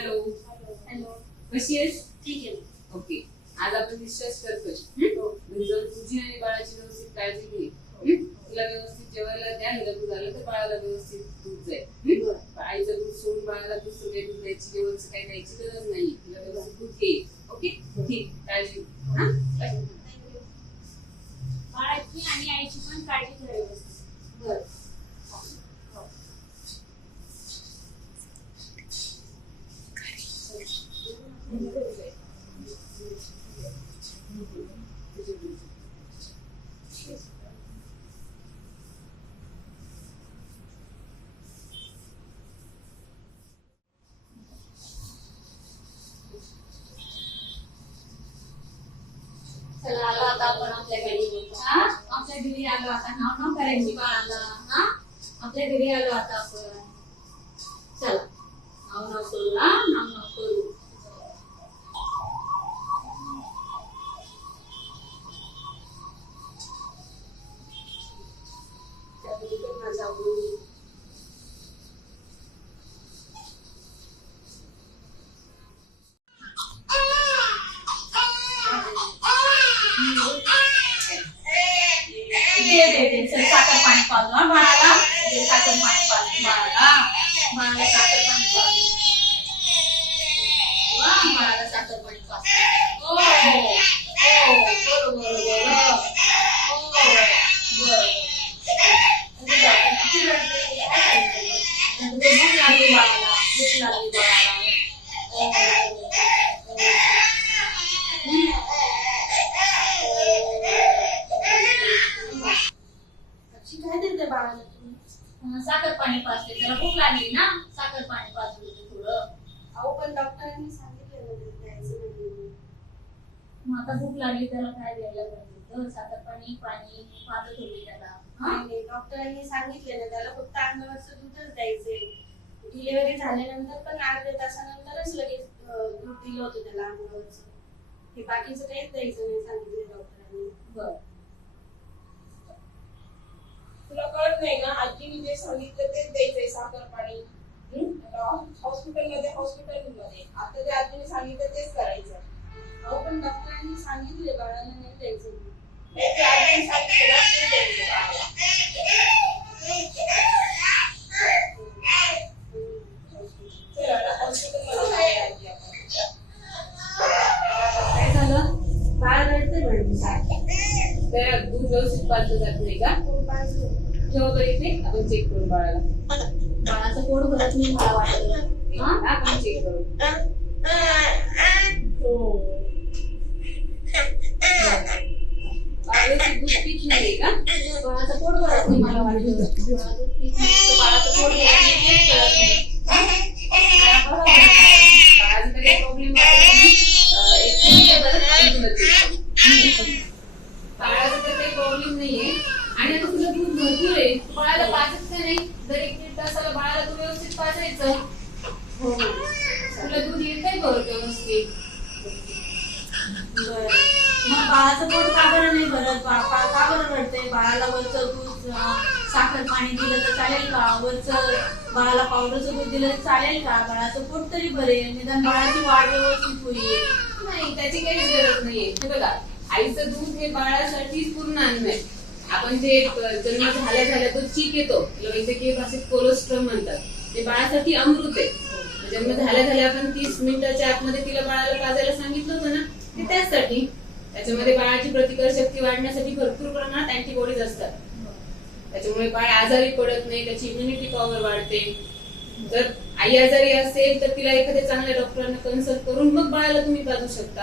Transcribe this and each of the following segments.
Hello. Hello. कशी आहेस? ठीक आहे. ओके. आज आपण डिस्कस करतोय. हं? हो. म्हणजे जर तुझी आणि बाळाची व्यवस्थित काळजी घे. हं? तुला व्यवस्थित जेवायला द्या हिला दूध आलं तर बाळाला व्यवस्थित दूध जाईल हं? आईचं दूध सोडून बाळाला दुसरं काही दूध द्यायची जेवणचं काही द्यायची गरज नाही. तिला व्यवस्थित दूध घे ओके? ठीक. काळजी घे. हा? बाळाची आणि आईची पण काळजी घ्या व्यवस्थित बरं. चला आलो आता आपण आपल्या घरी हा आपल्या घरी आलो आता नाव नाव करायची बाळाला हा आपल्या घरी आलो आता आपण चला नाव नाव करू हा नाव नाव करू त्याबरोबर माझा गुरु साखर पाणी पाजू हा बाळाला दे साखर पाणी पाजू बाळाला बाळाला साखर पाणी पाजू वा बाळाला साखर पाणी पाजू हो हो बरं बरं बरं हो बरं अरे बापरे, किती रडते. काय करायचं? अरे भूक लागली बाळाला भूक लागली बाळाला हो, हो, हो. अशी काय देते बाळाला तुम्ही अं, साखर पाणी पाजते त्याला भूक लागली ना साखर पाणी पाजू देते थोडं अहो पण डॉक्टरांनी सांगितलेलं द्यायचं नाही म्हणून. मग आता भूक लागली त्याला काय द्यायला पाहिजे तर साखर पाणी पाणी पाजत होते त्याला हा? डॉक्टरांनी सांगितलेलं त्याला फक्त अंगावरचं दूधच द्यायचंय डिलिव्हरी झाल्यानंतर पण अर्ध्या तासानंतरच लगेच अं, दूध दिलं होतं त्याला अंगावरचं हे बाकीचं काहीच द्यायचं नाही सांगितलं डॉक्टरांनी बरं. तुला कळत नाही ना आजीने जे सांगितलं तेच द्यायचंय साखर पाणी. हॉस्पिटलमध्ये हॉस्पिटलमध्ये आता जे आजीने सांगितलं तेच करायचं अहो पण डॉक्टरांनी सांगितले बाळांना नाही द्यायचं ते आजीने सांगितलं ना तेच द्यायचं बाळाला. चल आता हॉस्पिटलमध्ये जाऊया आजी आपण. काय झालं बाळ रडते मॅडम त्याला पाच जात नाही का? ठेव बरं ते आपण चेक करू बाळाला. बाळाचं पोट भरत नाही मला वाटत आपण चेक करू. हो. दूध का? बाळाचं पोट भरत नाही मला वाटत. दूध पीत नाही, बाळाचं पोट भरत नाही प्रॉब्लेम एक मिनिट बरं आपण तुला check करू. बाळाचा तर काही प्रॉब्लेम नाहीये आणि आता तुला दूध भरपूर आहे तू बाळाला पाजत का नाही दर एक दीड तासाला बाळाला तू व्यवस्थित पाजायचं हो तुला दूध येतंय बरं मग बाळाचं पोट का बरं नाही भरत बा- बा- का बरं रडते बाळाला वरचं दूध अं, साखर पाणी दिलं तर चालेल का वरचं बाळाला पावडरचं दूध दिलं तर चालेल का बाळाचं पोट तरी भरेल निदान बाळाची वाढ व्यवस्थित होईल नाही त्याची काहीच गरज नाहीये हे बघा आईचं दूध हे बाळासाठीच पूर्ण अन्न आहे आपण जे अ, जन्म झाल्या झाल्या तो चीक येतो त्याला वैद्यकीय भाषेत कोलोस्ट्रम म्हणतात ते बाळासाठी अमृत आहे. जन्म झाल्या झाल्या आपण तीस मिनिटाच्या आतमध्ये तिला बाळाला पाजायला सांगितलं होतं ना ते त्याचसाठी त्याच्यामध्ये बाळाची प्रतिकार शक्ती वाढण्यासाठी भरपूर प्रमाणात अँटीबॉडीज असतात. त्याच्यामुळे बाळ आजारी पडत नाही त्याची इम्युनिटी पॉवर वाढते. जर आई आजारी असेल तर तिला एखाद्या चांगल्या डॉक्टरांना कन्सल्ट करून मग बाळाला तुम्ही पाजू शकता.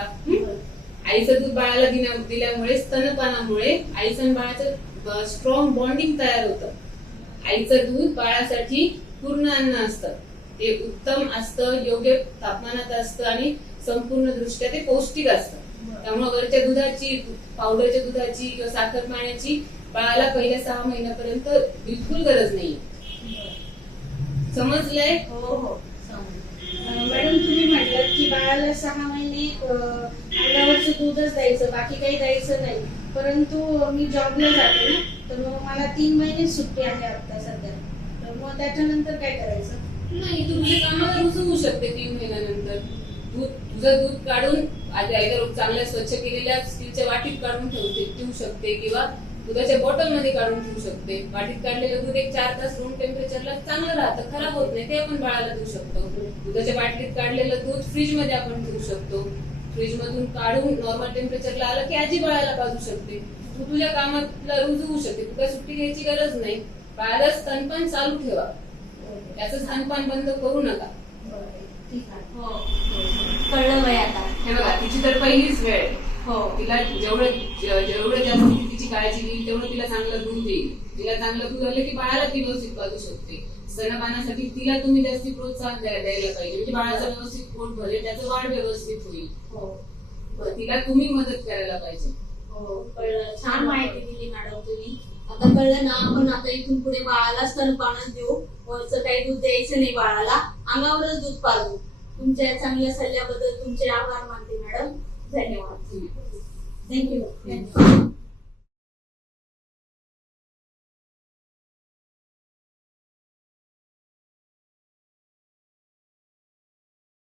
आईचं दूध बाळाला दिल्या- दिल्यामुळे स्तनपानामुळे आईचं आणि बाळाचं स्ट्रॉंग बॉन्डिंग तयार होतं. आईचं दूध बाळासाठी पूर्ण अन्न असतं. ते उत्तम असतं योग्य तापमानात असतं आणि संपूर्ण दृष्ट्या ते पौष्टिक असतं. त्यामुळे वरच्या दुधाची पावडरच्या दुधाची किंवा साखर पाण्याची बाळाला पहिल्या सहा महिन्यापर्यंत बिलकुल गरज नाही समजलंय? हो हो मॅडम तुम्ही म्हटलं की बाळाला सहा महिने अंगावरचं दूधच द्यायचं बाकी काही द्यायचं नाही. परंतु मी जॉबला जाते ना तर मग मला तीन महिने सुट्टी आहे आता सध्या. तर मग त्याच्यानंतर काय करायचं? नाही तू तुझ्या कामाला रुजू होऊ शकते तीन महिन्यानंतर. दूध तुझं दूध काढून आधी चांगल्या स्वच्छ केलेल्या स्टीलच्या वाटीत काढून ठेवते ठेवू शकते किंवा दुधाच्या बॉटलमध्ये काढून ठेवू शकते. वाटीत काढलेलं दूध एक चार तास रूम टेम्परेचरला चांगलं राहतं खराब होत नाही ते आपण बाळाला देऊ शकतो. दुधाच्या बाटलीत काढलेलं दूध फ्रीजमध्ये आपण ठेवू शकतो. फ्रीज मधून काढून नॉर्मल टेम्परेचरला आलं की आजी बाळाला पाजू शकते. तू तुझ्या कामातला रुजू होऊ शकते तुला सुट्टी घ्यायची गरज नाही. बाळाला स्तनपान चालू ठेवा. त्याचं स्तनपान बंद करू नका. ठीक आहे हो कळलं बाई आता. हे बघा तिची तर पहिलीच वेळ आहे. हो. तिला जेवढं जेवढं जास्त ती तिची काळजी घेईल तेवढं तिला चांगलं दूध देईल. तिला चांगलं दूध आलं की बाळाला ती व्यवस्थित पाजू शकते. स्तनपानासाठी तिला तुम्ही जास्ती प्रोत्साहन द्या- द्यायला पाहिजे. म्हणजे बाळाचं व्यवस्थित पोट भरेल त्याचं वाढ व्यवस्थित होईल. हो. तिला तुम्ही मदत करायला पाहिजे. हो कळलं. छान माहिती दिली मॅडम तुम्ही. आता कळलं ना आपण आता इथून पुढे बाळाला स्तनपानच देऊ. वरचं काही दूध द्यायचं नाही बाळाला अंगावरच दूध पाजू. तुमच्या चांगल्या सल्ल्याबद्दल तुमचे आभार मानते मॅडम. धन्यवाद. थँक्यू